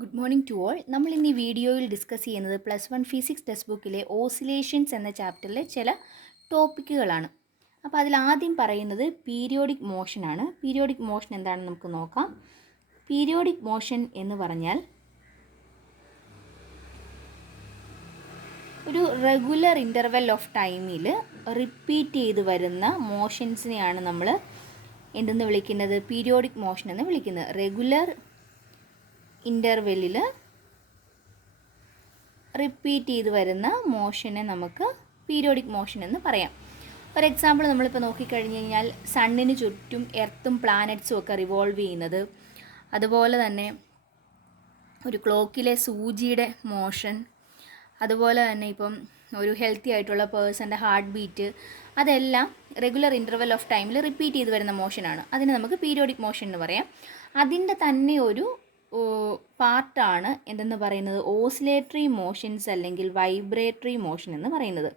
Good morning to all. നമ്മൾ ഇന്ന് ഈ വീഡിയോയിൽ ഡിസ്കസ് ചെയ്യുന്നത് +1 ഫിസിക്സ് ടെക്സ്റ്റ് ബുക്കിലെ ഓസിലേഷൻസ് എന്ന ചാപ്റ്ററിലെ ചില ടോപ്പിക്കുകളാണ്. അപ്പോൾ അതിൽ ആദ്യം പറയുന്നത് പീരിയോഡിക് മോഷനാണ്. പീരിയോഡിക് മോഷൻ എന്താണെന്ന് നമുക്ക് നോക്കാം. പീരിയോഡിക് മോഷൻ എന്ന് പറഞ്ഞാൽ ഒരു റെഗുലർ ഇൻ്റർവെൽ ഓഫ് ടൈമിൽ റിപ്പീറ്റ് ചെയ്ത് വരുന്ന മോഷൻസിനെയാണ് നമ്മൾ എന്തെന്ന് വിളിക്കുന്നത്? പീരിയോഡിക് മോഷൻ എന്ന് വിളിക്കുന്നത്. റെഗുലർ ഇൻ്റർവെല്ലിൽ റിപ്പീറ്റ് ചെയ്ത് വരുന്ന മോഷനെ നമുക്ക് പീരിയോഡിക് മോഷൻ എന്ന് പറയാം. ഒരു എക്സാമ്പിൾ നമ്മളിപ്പോൾ നോക്കിക്കഴിഞ്ഞ് കഴിഞ്ഞാൽ സണ്ണിന് ചുറ്റും എർത്തും പ്ലാനറ്റ്സും ഒക്കെ റിവോൾവ് ചെയ്യുന്നത്, അതുപോലെ തന്നെ ഒരു ക്ലോക്കിലെ സൂചിയുടെ മോഷൻ, അതുപോലെ തന്നെ ഇപ്പം ഒരു ഹെൽത്തി ആയിട്ടുള്ള പേഴ്സൻ്റെ ഹാർട്ട് ബീറ്റ്, അതെല്ലാം റെഗുലർ ഇൻ്റർവെൽ ഓഫ് ടൈമിൽ റിപ്പീറ്റ് ചെയ്ത് വരുന്ന മോഷനാണ്. അതിന് നമുക്ക് പീരിയോഡിക് മോഷൻ എന്ന് പറയാം. അതിൻ്റെ തന്നെ ഒരു പാർട്ടാണ് എന്തെന്ന് പറയുന്നത്? ഓസിലേറ്ററി മോഷൻസ് അല്ലെങ്കിൽ വൈബ്രേറ്ററി മോഷൻ എന്ന് പറയുന്നത്.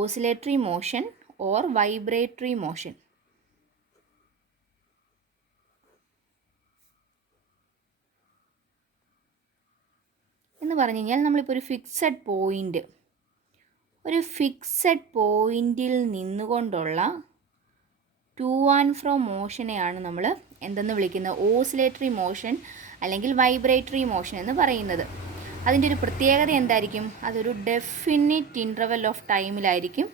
Oscillatory motion or vibratory motion. എന്ന് പറഞ്ഞു കഴിഞ്ഞാൽ നമ്മളിപ്പോൾ ഒരു ഫിക്സഡ് പോയിൻറ്റിൽ നിന്നുകൊണ്ടുള്ള ടു ആൻഡ് ഫ്രോ മോഷനെയാണ് നമ്മൾ എന്തെന്ന് വിളിക്കുന്നത്? ഓസിലേറ്ററി മോഷൻ അല്ലെങ്കിൽ വൈബ്രേറ്ററി മോഷൻ എന്ന് പറയുന്നത്. അതിൻ്റെ ഒരു പ്രത്യേകത എന്തായിരിക്കും? അതൊരു ഡെഫിനിറ്റ് ഇൻ്റർവെൽ ഓഫ് ടൈമിലായിരിക്കും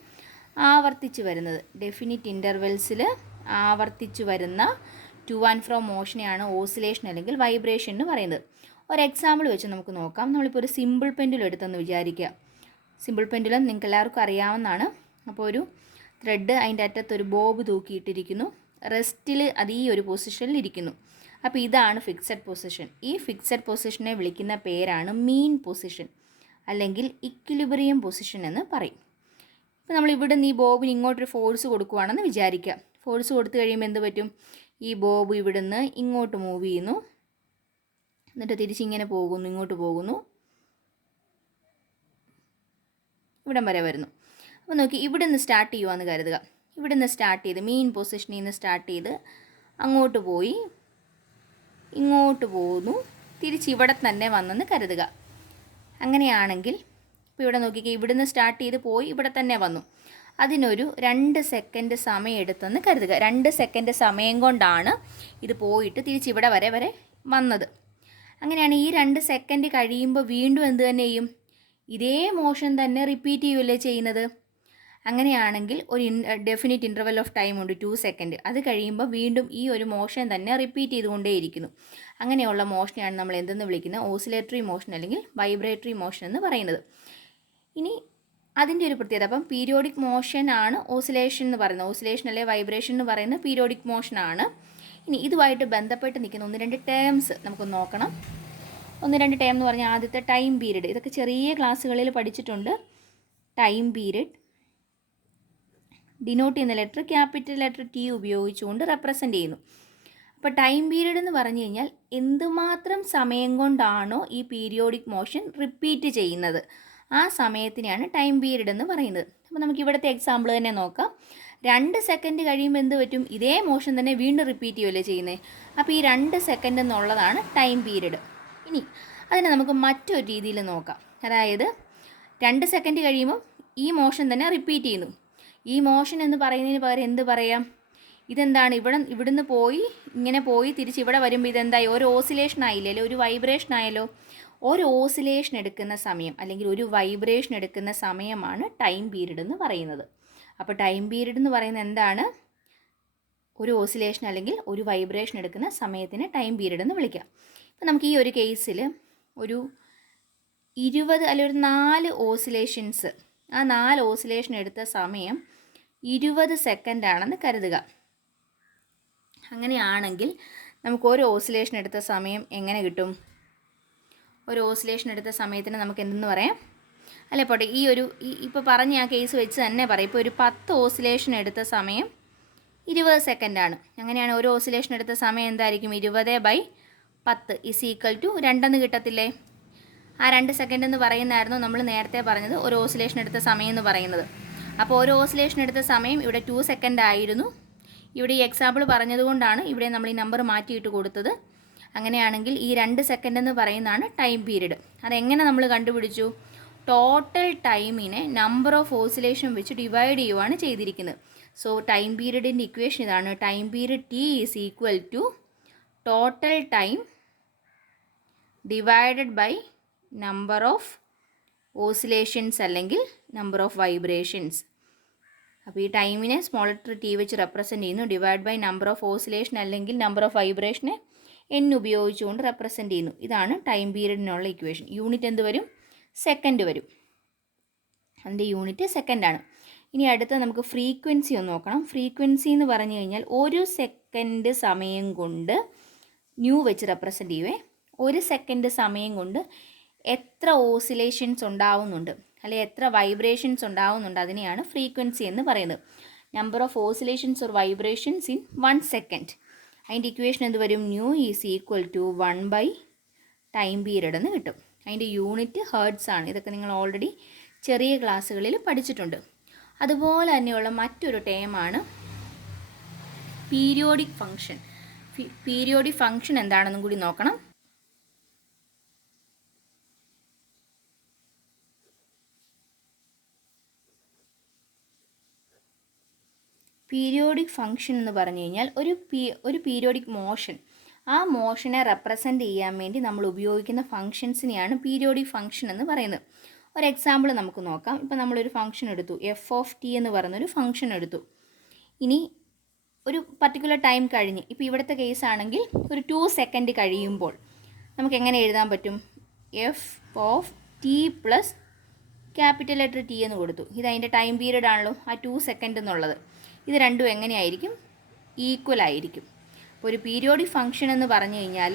ആവർത്തിച്ച് വരുന്നത്. ഡെഫിനിറ്റ് ഇൻ്റർവെൽസിൽ ആവർത്തിച്ച് വരുന്ന ടു ആൻഡ് ഫ്രോ മോഷനെയാണ് ഓസിലേഷൻ അല്ലെങ്കിൽ വൈബ്രേഷൻ എന്ന് പറയുന്നത്. ഒരു എക്സാമ്പിൾ വെച്ച് നമുക്ക് നോക്കാം. നമ്മളിപ്പോൾ ഒരു സിമ്പിൾ പെൻഡുലം എടുത്തെന്ന് വിചാരിക്കുക. സിമ്പിൾ പെൻഡുലം നിങ്ങൾക്ക് എല്ലാവർക്കും അറിയാവുന്നതാണ്. അപ്പോൾ ഒരു ത്രെഡ്, അതിൻ്റെ അറ്റത്തൊരു ബോബ് തൂക്കിയിട്ടിരിക്കുന്നു. റെസ്റ്റിൽ അത് ഈ ഒരു പൊസിഷനിൽ ഇരിക്കുന്നു. അപ്പോൾ ഇതാണ് ഫിക്സഡ് പൊസിഷൻ. ഈ ഫിക്സഡ് പൊസിഷനെ വിളിക്കുന്ന പേരാണ് മീൻ പൊസിഷൻ അല്ലെങ്കിൽ ഇക്വിലിബ്രിയം പൊസിഷൻ എന്ന് പറയും. ഇപ്പോൾ നമ്മൾ ഇവിടെ നിന്ന് ഈ ബോബിന് ഇങ്ങോട്ടൊരു ഫോഴ്സ് കൊടുക്കുകയാണെന്ന് വിചാരിക്കുക. ഫോഴ്സ് കൊടുത്തു കഴിയുമ്പോൾ എന്ത് പറ്റും? ഈ ബോബ് ഇവിടുന്ന് ഇങ്ങോട്ട് മൂവ് ചെയ്യുന്നു, എന്നിട്ട് തിരിച്ചിങ്ങനെ പോകുന്നു, ഇങ്ങോട്ട് പോകുന്നു, ഇവിടം വരെ വരുന്നു. അപ്പോൾ നോക്കി, ഇവിടെ നിന്ന് സ്റ്റാർട്ട് ചെയ്യുവാന്ന് കരുതുക. ഇവിടെ നിന്ന് സ്റ്റാർട്ട് ചെയ്ത് മീൻ പൊസിഷനിൽ നിന്ന് സ്റ്റാർട്ട് ചെയ്ത് അങ്ങോട്ട് പോയി ഇങ്ങോട്ട് പോകുന്നു, തിരിച്ച് ഇവിടെ തന്നെ വന്നെന്ന് കരുതുക. അങ്ങനെയാണെങ്കിൽ ഇപ്പോൾ ഇവിടെ നോക്കിക്കേ, ഇവിടുന്ന് സ്റ്റാർട്ട് ചെയ്ത് പോയി ഇവിടെ തന്നെ വന്നു. അതിനൊരു 2 സെക്കൻഡ് സമയം എടുത്തെന്ന് കരുതുക. 2 സെക്കൻഡ് സമയം കൊണ്ടാണ് ഇത് പോയിട്ട് തിരിച്ച് ഇവിടെ വരെ വന്നത്. അങ്ങനെയാണ് ഈ 2 സെക്കൻഡ് കഴിയുമ്പോൾ വീണ്ടും എന്ത് തന്നെ ചെയ്യും? ഇതേ മോഷൻ തന്നെ റിപ്പീറ്റ് ചെയ്യുകയല്ലേ ചെയ്യുന്നത്. അങ്ങനെയാണെങ്കിൽ ഒരു ഡെഫിനിറ്റ് ഇൻ്റർവെൽ ഓഫ് ടൈം ഉണ്ട് 2 സെക്കൻഡ്. അത് കഴിയുമ്പോൾ വീണ്ടും ഈ ഒരു മോഷൻ തന്നെ റിപ്പീറ്റ് ചെയ്തുകൊണ്ടേയിരിക്കുന്നു. അങ്ങനെയുള്ള മോഷനെയാണ് നമ്മൾ എന്തെന്ന് വിളിക്കുന്നത്? ഓസിലേറ്ററി മോഷൻ അല്ലെങ്കിൽ വൈബ്രേറ്ററി മോഷൻ എന്ന് പറയുന്നത്. ഇനി അതിൻ്റെ ഒരു പ്രത്യേകത, അപ്പം പീരിയോഡിക് മോഷൻ ആണ് ഓസിലേഷൻ എന്ന് പറയുന്നത്. ഓസിലേഷൻ അല്ലെങ്കിൽ വൈബ്രേഷൻ എന്ന് പറയുന്നത് പീരിയോഡിക് മോഷനാണ്. ഇനി ഇതുമായിട്ട് ബന്ധപ്പെട്ട് നിൽക്കുന്ന 1-2 ടേംസ് നമുക്ക് നോക്കണം. 1-2 ടേം എന്ന് പറഞ്ഞാൽ ആദ്യത്തെ ടൈം പീരീഡ്. ഇതൊക്കെ ചെറിയ ക്ലാസ്സുകളിൽ പഠിച്ചിട്ടുണ്ട്. ടൈം പീരീഡ് ഡിനോട്ട് ചെയ്യുന്ന ലെറ്റർ ക്യാപിറ്റൽ ലെറ്റർ ടി ഉപയോഗിച്ചുകൊണ്ട് റെപ്രസെൻ്റ് ചെയ്യുന്നു. അപ്പോൾ ടൈം പീരീഡ് എന്ന് പറഞ്ഞു കഴിഞ്ഞാൽ എന്തുമാത്രം സമയം കൊണ്ടാണോ ഈ പീരിയോഡിക് മോഷൻ റിപ്പീറ്റ് ചെയ്യുന്നത്, ആ സമയത്തിനെയാണ് ടൈം പീരീഡ് എന്ന് പറയുന്നത്. അപ്പോൾ നമുക്ക് ഇവിടുത്തെ എക്സാമ്പിൾ തന്നെ നോക്കാം. 2 സെക്കൻഡ് കഴിയുമ്പോൾ എന്ത് പറ്റും? ഇതേ മോഷൻ തന്നെ വീണ്ടും റിപ്പീറ്റ് ചെയ്യുമല്ലേ ചെയ്യുന്നത്. അപ്പോൾ ഈ 2 സെക്കൻഡ് എന്നുള്ളതാണ് ടൈം പീരീഡ്. ഇനി അതിനെ നമുക്ക് മറ്റൊരു രീതിയിൽ നോക്കാം. അതായത് 2 സെക്കൻഡ് കഴിയുമ്പോൾ ഈ മോഷൻ തന്നെ റിപ്പീറ്റ് ചെയ്യുന്നു. ഈ മോഷൻ എന്ന് പറയുന്നതിന് പകരം എന്ത് പറയാം? ഇതെന്താണ്? ഇവിടുന്ന് പോയി ഇങ്ങനെ പോയി തിരിച്ച് ഇവിടെ വരുമ്പോൾ ഇതെന്തായി? ഒരു ഓസിലേഷൻ ആയില്ലേ, അല്ലെങ്കിൽ ഒരു വൈബ്രേഷൻ ആയല്ലോ. ഒരു ഓസിലേഷൻ എടുക്കുന്ന സമയം അല്ലെങ്കിൽ ഒരു വൈബ്രേഷൻ എടുക്കുന്ന സമയമാണ് ടൈം പീരീഡ് എന്ന് പറയുന്നത്. അപ്പോൾ ടൈം പീരീഡ് എന്ന് പറയുന്നത് എന്താണ്? ഒരു ഓസിലേഷൻ അല്ലെങ്കിൽ ഒരു വൈബ്രേഷൻ എടുക്കുന്ന സമയത്തിന് ടൈം പീരീഡ് എന്ന് വിളിക്കാം. ഇപ്പോൾ നമുക്ക് ഈ ഒരു കേസിൽ ഒരു 20 അല്ലെങ്കിൽ ഒരു 4 ഓസിലേഷൻസ്, ആ 4 ഓസിലേഷൻ എടുത്ത സമയം 20 സെക്കൻഡ് ആണെന്ന് കരുതുക. അങ്ങനെയാണെങ്കിൽ നമുക്ക് ഒരു ഓസിലേഷൻ എടുത്ത സമയം എങ്ങനെ കിട്ടും? ഒരു ഓസിലേഷൻ എടുത്ത സമയത്തിന് നമുക്ക് എന്തെന്ന് പറയാം? അല്ലേ പോട്ടെ, ഇപ്പോൾ പറഞ്ഞ ആ കേസ് വെച്ച് തന്നെ പറയാം. ഇപ്പോൾ ഒരു 10 ഓസിലേഷൻ എടുത്ത സമയം 20 സെക്കൻഡാണ്. അങ്ങനെയാണ് ഒരു ഓസിലേഷൻ എടുത്ത സമയം എന്തായിരിക്കും? 20/10 = 2 എന്ന് കിട്ടത്തില്ലേ? ആ 2 സെക്കൻഡ് എന്ന് പറയുന്നതായിരുന്നു നമ്മൾ നേരത്തെ പറഞ്ഞത് ഒരു ഓസിലേഷൻ എടുത്ത സമയം എന്ന് പറയുന്നത്. അപ്പോൾ ഒരു ഓസിലേഷൻ എടുത്ത സമയം ഇവിടെ 2 സെക്കൻഡ് ആയിരുന്നു. ഇവിടെ ഈ എക്സാമ്പിൾ പറഞ്ഞതുകൊണ്ടാണ് ഇവിടെ നമ്മൾ ഈ നമ്പർ മാറ്റിയിട്ട് കൊടുത്തത്. അങ്ങനെയാണെങ്കിൽ ഈ 2 സെക്കൻഡ് എന്ന് പറയുന്നതാണ് ടൈം പീരീഡ്. അതെങ്ങനെ നമ്മൾ കണ്ടുപിടിച്ചു? ടോട്ടൽ ടൈമിനെ നമ്പർ ഓഫ് ഓസിലേഷൻ വെച്ച് ഡിവൈഡ് ചെയ്യുവാണ് ചെയ്തിരിക്കുന്നത്. സോ ടൈം പീരീഡിൻ്റെ ഇക്വേഷൻ ഇതാണ്. Time period T is equal to total time divided by number of oscillations അല്ലെങ്കിൽ നമ്പർ ഓഫ് വൈബ്രേഷൻസ്. അപ്പോൾ ഈ ടൈമിനെ സ്മോൾ ലെറ്റർ ടി വെച്ച് റെപ്രസെൻറ്റ് ചെയ്യുന്നു. Divide by number of oscillation അല്ലെങ്കിൽ നമ്പർ ഓഫ് വൈബ്രേഷനെ എൻ ഉപയോഗിച്ചുകൊണ്ട് റെപ്രസെൻറ്റ് ചെയ്യുന്നു. ഇതാണ് ടൈം പീരീഡിനുള്ള ഇക്വേഷൻ. യൂണിറ്റ് എന്ത് വരും? സെക്കൻഡ് വരും. അതിൻ്റെ യൂണിറ്റ് സെക്കൻഡാണ്. ഇനി അടുത്ത നമുക്ക് ഫ്രീക്വൻസി ഒന്ന് നോക്കണം. ഫ്രീക്വൻസി എന്ന് പറഞ്ഞു കഴിഞ്ഞാൽ 1 സെക്കൻഡ് സമയം കൊണ്ട് ന്യൂ വെച്ച് റെപ്രസെൻറ്റ് ചെയ്യുവേ. 1 സെക്കൻഡ് സമയം കൊണ്ട് എത്ര ഓസിലേഷൻസ് ഉണ്ടാവുന്നുണ്ട് അല്ലെങ്കിൽ എത്ര വൈബ്രേഷൻസ് ഉണ്ടാവുന്നുണ്ട് അതിനെയാണ് ഫ്രീക്വൻസി എന്ന് പറയുന്നത്. Number of oscillations or vibrations in 1 second. അതിൻ്റെ ഇക്വേഷൻ എന്ത് വരും? Nu is equal to 1 by time period എന്ന് കിട്ടും. അതിൻ്റെ യൂണിറ്റ് ഹേർട്സ് ആണ്. ഇതൊക്കെ നിങ്ങൾ ഓൾറെഡി ചെറിയ ക്ലാസ്സുകളിൽ പഠിച്ചിട്ടുണ്ട്. അതുപോലെ തന്നെയുള്ള മറ്റൊരു ടേമാണ് പീരിയോഡിക് ഫങ്ഷൻ. പീരിയോഡിക് ഫങ്ഷൻ എന്താണെന്നും കൂടി നോക്കണം. പീരിയോഡിക് ഫങ്ഷൻ എന്ന് പറഞ്ഞു കഴിഞ്ഞാൽ ഒരു പീരിയോഡിക് മോഷൻ, ആ മോഷനെ റെപ്രസെൻറ്റ് ചെയ്യാൻ വേണ്ടി നമ്മൾ ഉപയോഗിക്കുന്ന ഫങ്ഷൻസിനെയാണ് പീരിയോഡിക് ഫങ്ഷൻ എന്ന് പറയുന്നത്. ഒരു എക്സാമ്പിൾ നമുക്ക് നോക്കാം. ഇപ്പോൾ നമ്മളൊരു ഫങ്ഷൻ എടുത്തു, എഫ് ഓഫ് ടി എന്ന് പറയുന്നൊരു ഫങ്ഷൻ എടുത്തു. ഇനി ഒരു പർട്ടിക്കുലർ ടൈം കഴിഞ്ഞ്, ഇപ്പോൾ ഇവിടുത്തെ കേസ് ആണെങ്കിൽ ഒരു 2 സെക്കൻഡ് കഴിയുമ്പോൾ നമുക്ക് എങ്ങനെ എഴുതാൻ പറ്റും? F of T plus capital letter T എന്ന് കൊടുത്തു. ഇത് അതിൻ്റെ ടൈം പീരീഡ് ആണല്ലോ, ആ 2 സെക്കൻഡ് എന്നുള്ളത്. ഇത് രണ്ടും എങ്ങനെയായിരിക്കും? ഈക്വൽ ആയിരിക്കും. അപ്പോൾ ഒരു പീരിയോഡിക് ഫങ്ഷൻ എന്ന് പറഞ്ഞു കഴിഞ്ഞാൽ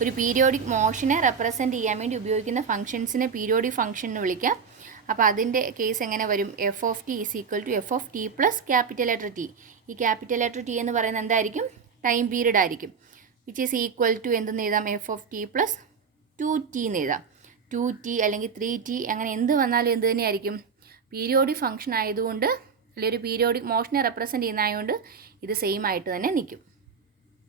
ഒരു പീരിയോഡിക് മോഷനെ റെപ്രസെൻറ്റ് ചെയ്യാൻ വേണ്ടി ഉപയോഗിക്കുന്ന ഫങ്ഷൻസിനെ പീരിയോഡിക് ഫങ്ഷൻ എന്ന് വിളിക്കാം. അപ്പോൾ അതിൻ്റെ കേസ് എങ്ങനെ വരും? F of T is equal to F of T plus capital letter T. ഈ ക്യാപിറ്റൽ ലെറ്റർ ടി എന്ന് പറയുന്നത് എന്തായിരിക്കും? ടൈം പീരീഡ് ആയിരിക്കും. വിച്ച് ഈസ് ഈക്വൽ ടു എന്തെന്ന് എഴുതാം? F of T plus 2t എന്ന് എഴുതാം. 2t അല്ലെങ്കിൽ 3t, അങ്ങനെ എന്ത് വന്നാലും എന്ത് തന്നെയായിരിക്കും? പീരിയോഡിക് ഫങ്ഷൻ ആയതുകൊണ്ട് അല്ലെങ്കിൽ ഒരു പീരിയോഡിക് മോഷനെ റെപ്രസെൻറ്റ് ചെയ്യുന്നതായതുകൊണ്ട് ഇത് സെയിം ആയിട്ട് തന്നെ നിൽക്കും.